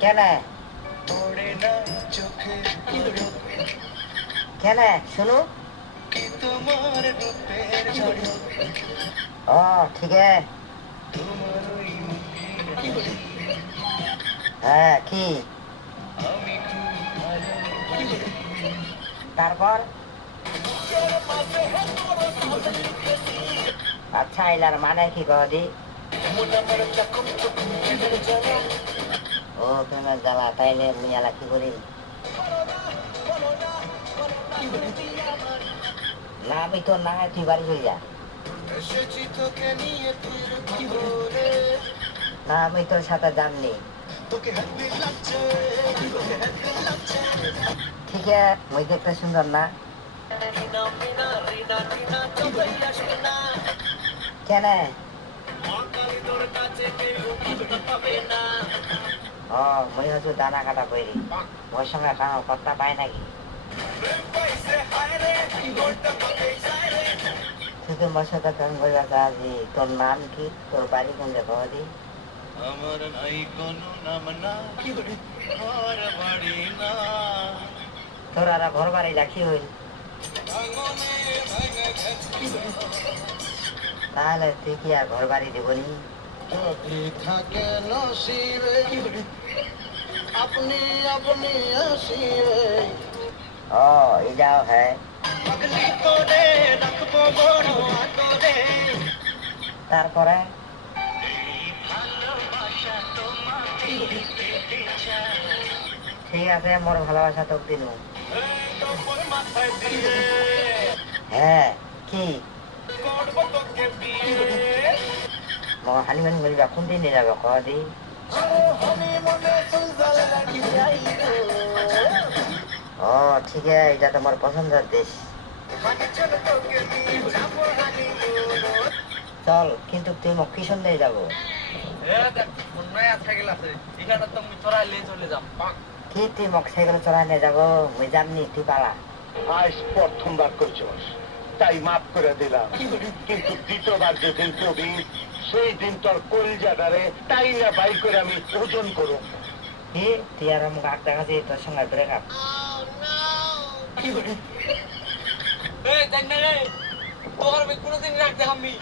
কেন কেন শুনু ও ঠিক আছে হ্যাঁ কি তারপর আচ্ছা এলার মানে কি কদি ও তোমার জ্বালা তাইলে মুই এলা কি করি না আমি তো না তুই বাড়ি হয়ে যা না আমি তোর সাথে যামনি ঠিক আছে মুই দেখতে সুন্দর না কেন ও মুই হচ্ছে দানা কাটা বইরি মোর সঙ্গে কানো কথা পাই নাকি তুই তো মোর সাথে কেন বলবা চাচ্ছি তোর নাম কি তোর বাড়ি কোন জায়গা দি আমার নাই কোনো নাম না ঘর বাড়ি না তোর আর ঘর বাড়ি লাখি হইল তাহলে তুই কি আর ঘর বাড়ি দিবনি যদি থাকে নসিবে আপনি আপনি আসিবে ও এটাও হ্যাঁ পাগলি করে রাখবো বড় আদরে তারপরে ভালোবাসা তোমাকে দিতে চাই ঠিক আছে মোর ভালোবাসা তোকে দিনু তোর মাথায় দিয়ে হ্যাঁ কি করবো তোকে বিয়ে হানিমুন করিবা কোন দিন যাবে কদি ও ঠিক আছে এটা তোমার পছন্দের দেশ চল কিন্তু তুই মোক কি সন্ধ্যায় যাবো কি তুই মোক সাইকেল চড়াই নিয়ে যাবো মুই যামনি তুই পালা আজ প্রথমবার করছস তাই মাফ করে দিলাম কিন্তু দ্বিতীয়বার যেদিন কবি সেই দিন তোর কলজাদারে তাই না বাই করে আমি ওজন করব কি তুই আর মোক আগ দেখাচ্ছি তোর সঙ্গে ব্রেকআপ কোনদিন রাখতে আমি